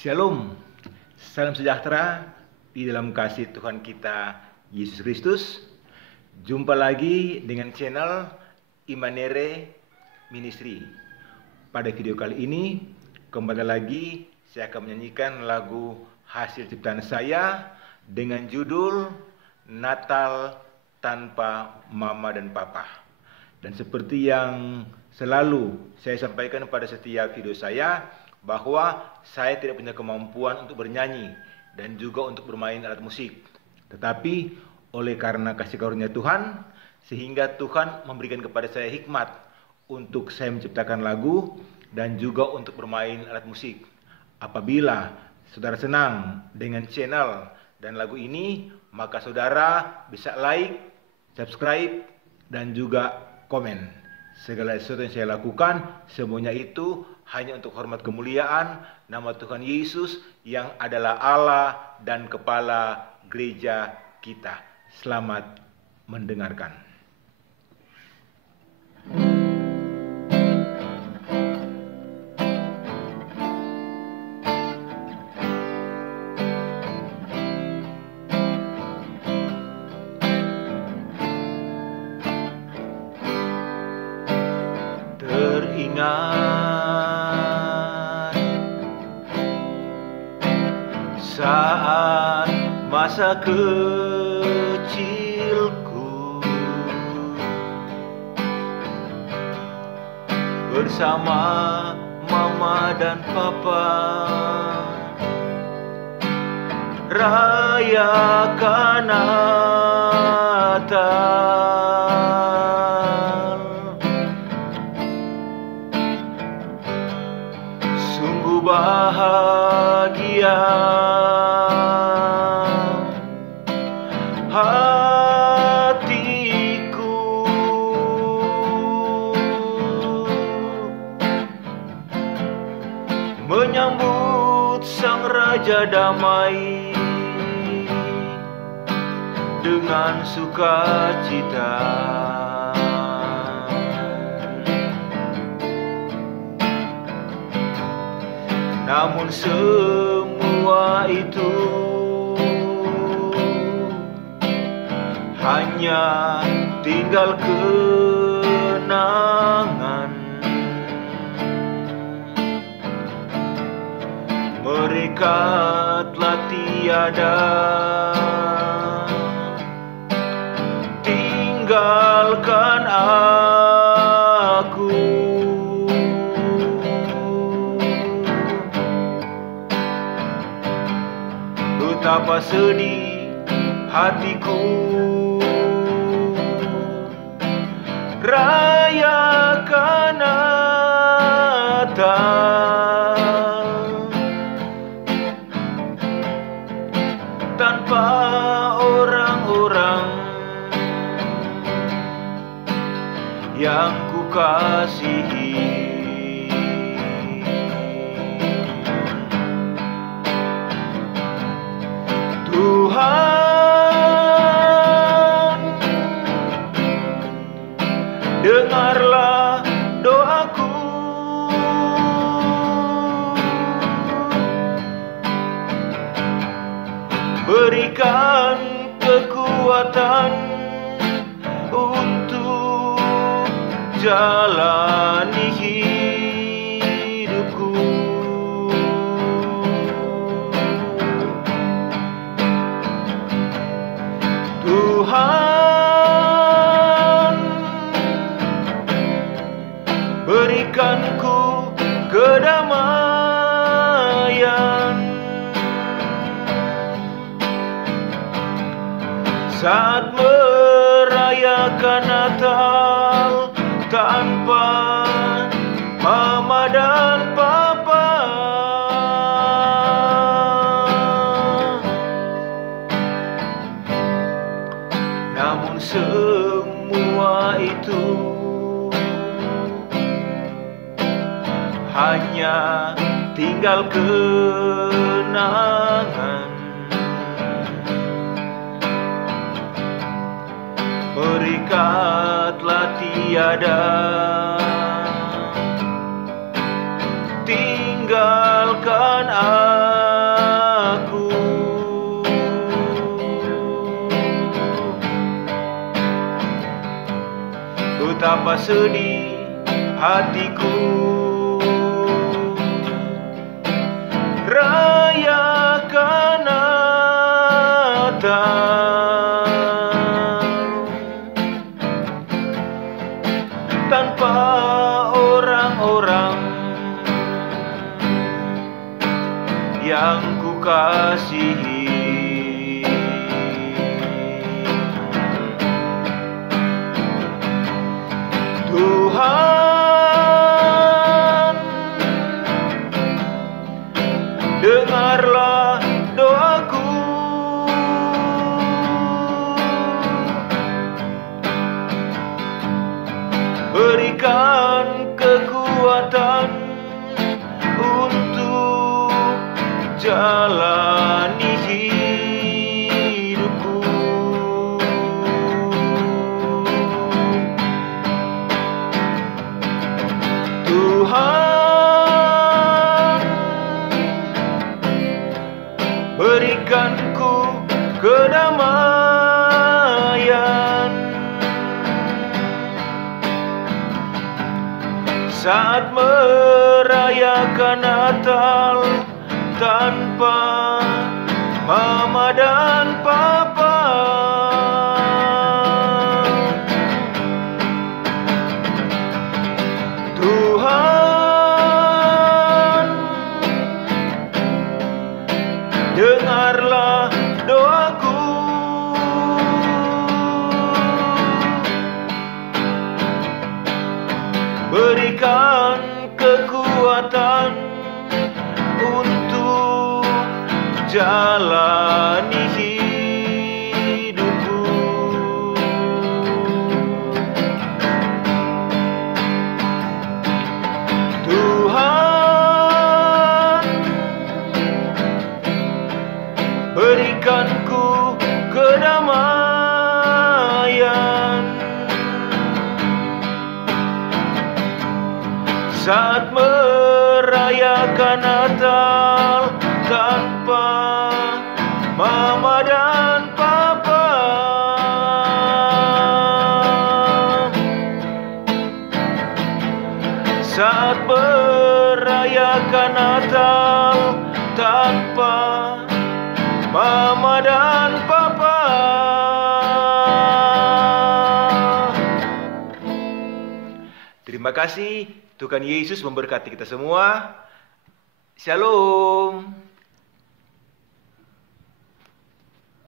Shalom, salam sejahtera di dalam kasih Tuhan kita Yesus Kristus. Jumpa lagi dengan channel Imanere Ministry. Pada video kali ini, kembali lagi saya akan menyanyikan lagu hasil ciptaan saya dengan judul Natal Tanpa Mama dan Papa. Dan seperti yang selalu saya sampaikan pada setiap video saya, bahwa saya tidak punya kemampuan untuk bernyanyi dan juga untuk bermain alat musik. Tetapi oleh karena kasih karunia Tuhan, sehingga Tuhan memberikan kepada saya hikmat untuk saya menciptakan lagu dan juga untuk bermain alat musik. Apabila saudara senang dengan channel dan lagu ini, maka saudara bisa like, subscribe, dan juga komen. Segala sesuatu yang saya lakukan, semuanya itu hanya untuk hormat kemuliaan nama Tuhan Yesus yang adalah Allah dan Kepala gereja kita. Selamat mendengarkan. Teringat saat masa kecilku bersama mama dan papa rayakan Natal. Sungguh bahagia hatiku menyambut Sang Raja Damai dengan sukacita. Namun semua itu hanya tinggal kenangan. Mereka telah tiada, tinggalkan aku. Betapa sedih hatiku, rayakan Natal tanpa orang-orang yang kukasihi. Tuhan, dengarlah doaku. Berikan kekuatan untuk jalani hidupku. Tuhan, berikanku kedamaian saat merayakan Natal tanpa mama dan papa. Namun semua itu hanya tinggal kenangan. Mereka telah tiada, tinggalkan aku. betapa sedih hatiku. Rayakan Natal tanpa orang-orang yang ku kasihi. Tuhan, dengarlah doaku. Berikan kekuatan untuk jalani hidupku. Tuhan, berikanku kedamaian saat merayakan Natal tanpa mama dan papa. Tuhan, dengarlah doaku. Berikan kekuatan untuk jalani hidupku. Tuhan, berikanku kedamaian saat merayakan Natal tanpa mama dan papa. Saat merayakan Natal tanpa mama dan papa. Terima kasih. Tuhan Yesus memberkati kita semua. Shalom.